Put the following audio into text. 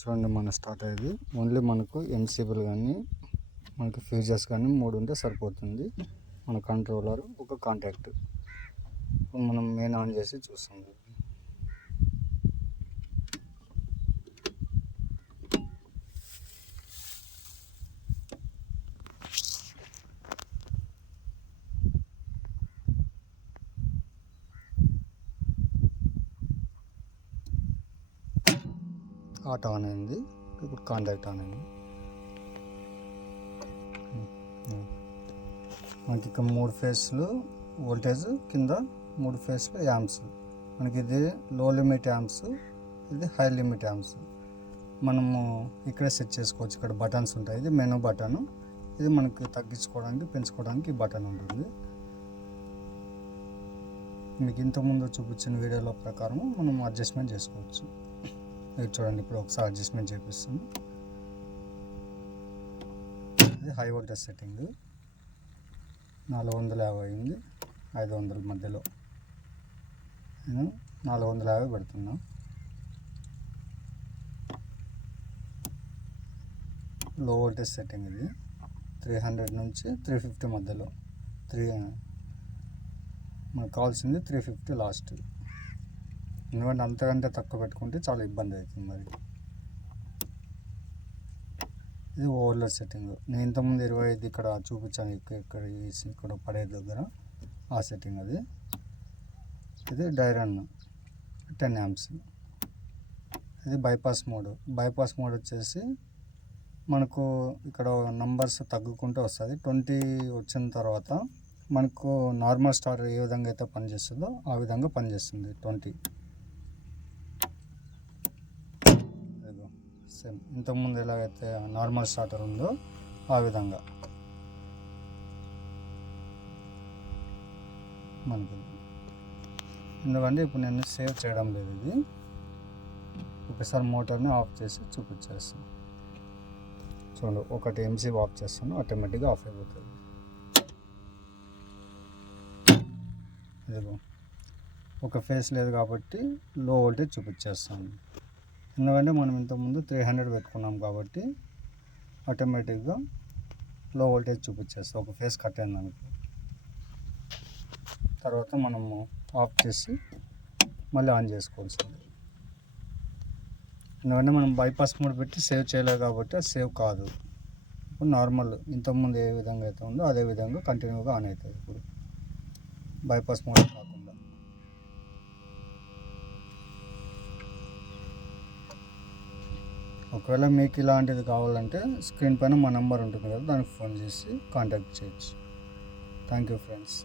చూడండి మన స్టార్ట్ అయ్యేది. ఓన్లీ మనకు ఎంసీబులు కానీ మనకు ఫ్యూజర్స్ కానీ మూడు ఉంటే సరిపోతుంది. మన కంట్రోలర్ ఒక కాంటాక్ట్ మనం మెయిన్ ఆన్ చేసి చూస్తుంది ఆటో ఆన్ అయింది. ఇప్పుడు కాంటాక్ట్ ఆన్ అయింది. మనకి ఇక్కడ మూడు ఫేస్లు వోల్టేజ్ కింద మూడు ఫేస్లు యాంప్స్ మనకి ఇది లో లిమిట్ యాంప్స్ ఇది హై లిమిట్ యాంప్స్ మనము ఇక్కడే సెట్ చేసుకోవచ్చు. ఇక్కడ బటన్స్ ఉంటాయి. ఇది మెనూ బటన్ ఇది మనకి తగ్గించుకోవడానికి పెంచుకోవడానికి ఈ బటన్ ఉంటుంది. మీకు ఇంతకుముందు చూపించిన వీడియోల ప్రకారం మనం అడ్జస్ట్మెంట్ చేసుకోవచ్చు. ఇది చూడండి ఇప్పుడు ఒకసారి అడ్జస్ట్మెంట్ చేపిస్తాను ఇది హై వోల్టేజ్ సెట్టింగ్ నాలుగు వందల యాభై అయింది. ఐదు వందల మధ్యలో. నేను నాలుగు వందల యాభై పెడుతున్నా. లో వోల్టేజ్ సెట్టింగ్ ఇది. త్రీ హండ్రెడ్ నుంచి త్రీ ఫిఫ్టీ మధ్యలో. త్రీ మనకు కావాల్సింది త్రీ ఫిఫ్టీ లాస్ట్ ఎందుకంటే అంతకంటే తక్కువ పెట్టుకుంటే చాలా ఇబ్బంది అవుతుంది మరి. ఇది ఓవర్లోడ్ సెట్టింగ్. నేను ఇంతకుముందు ఇరవై ఐదు ఇక్కడ చూపించాను ఇక్కడ ఇక్కడ ఇక్కడ పడే దగ్గర. ఆ సెట్టింగ్ అది. ఇది డైరన్ టెన్ యామ్స్ ఇది బైపాస్ మోడ్. బైపాస్ మోడ్ వచ్చేసి మనకు ఇక్కడ నంబర్స్ తగ్గుకుంటూ వస్తుంది. ట్వంటీ వచ్చిన తర్వాత మనకు నార్మల్ స్టార్ ఏ విధంగా అయితే పనిచేస్తుందో ఆ విధంగా పనిచేస్తుంది ట్వంటీ. సేమ్. ఇంతకుముందు ఎలాగైతే నార్మల్ స్టార్టర్ ఉందో ఆ విధంగా. మనకి ఎందుకంటే ఇప్పుడు నేను సేవ్ చేయడం లేదు ఇది. ఒకసారి మోటార్ని ఆఫ్ చేసి చూపించేస్తాను. చూడండి ఒకటి ఎంసీ ఆఫ్ చేస్తాను ఆటోమేటిక్గా ఆఫ్ అయిపోతుంది. ఇదిగో ఒక ఫేస్ లేదు కాబట్టి లో వోల్టేజ్ చూపించేస్తాను. ఎందుకంటే మనం ఇంతకుముందు త్రీ హండ్రెడ్ పెట్టుకున్నాం కాబట్టి ఆటోమేటిక్గా లో వోల్టేజ్ చూపించేస్తాం. ఒక ఫేస్ కట్ అయింది అనుకో. తర్వాత మనము ఆఫ్ చేసి మళ్ళీ ఆన్ చేసుకోవాల్సింది ఎందుకంటే మనం బైపాస్ మోడ్ పెట్టి సేవ్ చేయలేదు కాబట్టి అది సేవ్ కాదు. ఇప్పుడు నార్మల్ ఇంతకుముందు ఏ విధంగా అయితే ఉందో అదే విధంగా కంటిన్యూగా ఆన్ అవుతుంది ఇప్పుడు. బైపాస్ మోడ్ కాకుండా. ఒకవేళ మీకు ఇలాంటిది కావాలంటే స్క్రీన్ పైన మా నెంబర్ ఉంటుంది కదా దానికి ఫోన్ చేసి కాంటాక్ట్ చేయొచ్చు. Thank you friends